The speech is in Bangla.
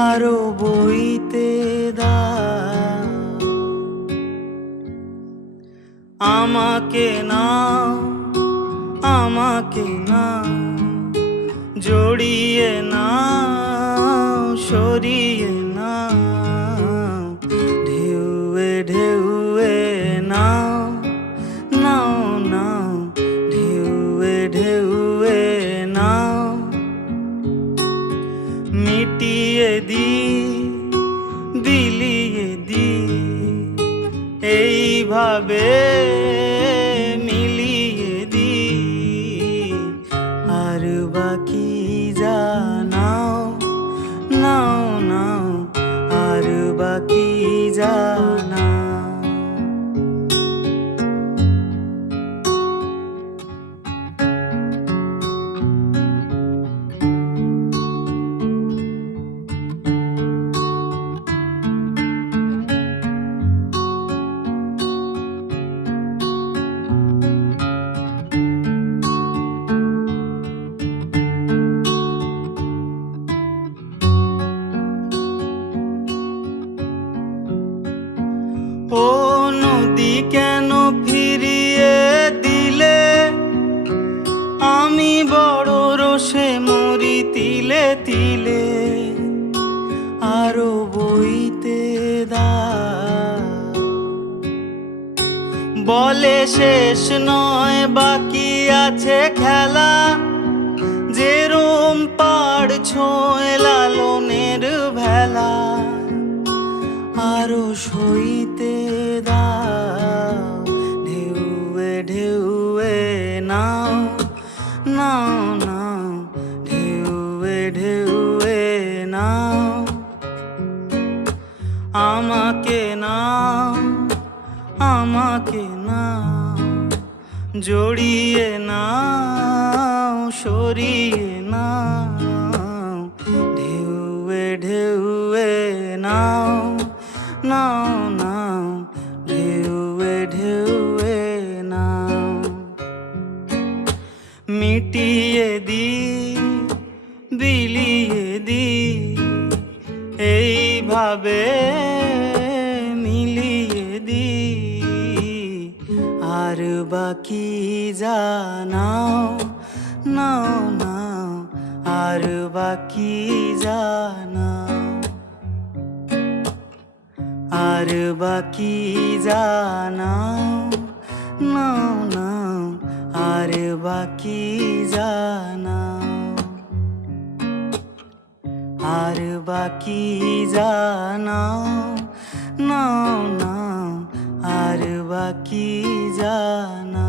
আরো বইতে দাও, আমাকে নাও, আমাকে নাও, জড়িয়ে নাও, সরিয়ে নাও, ঢেউয়ে ঢেউয়ে নাও, নাও নাও, ঢেউয়ে ঢেউয়ে নাও, মিটিয়ে দি, বিলিয়ে দি, এইভাবে মিলিয়ে দি, আর বাকি জানাও, নাও নাও, আর বাকি জানাও। ও নদী কেন ফিরিয়ে দিলে, আমি বড় রোষে মরি তিলে তিলে, আরো বইতে দাও, বলে শেষ নয় বাকি আছে খেলা, যে রোম পাড় ছোঁয় লালনের ভেলা, আরো সইতে দাও, ঢেউয়ে ঢেউয়ে নাও, নাও নাও, ঢেউয়ে ঢেউয়ে নাও, আমাকে নাও, আমাকে নাও, জড়িয়ে নাও, সরিয়ে নাও, ঢেউয়ে ঢেউয়ে নাও, নাও নাও, ঢেউয়ে ঢেউয়ে নাও, মিটিয়ে দি, বিলিয়ে দি, এইভাবে মিলিয়ে দি, আর বাকি জানাও, নাও নাও, আর বাকি জানাও, আর বাকি জানাও, নাও নাও, আর বাকি জানাও, আর বাকি জানাও, নাও নাও, আর বাকি জানাও।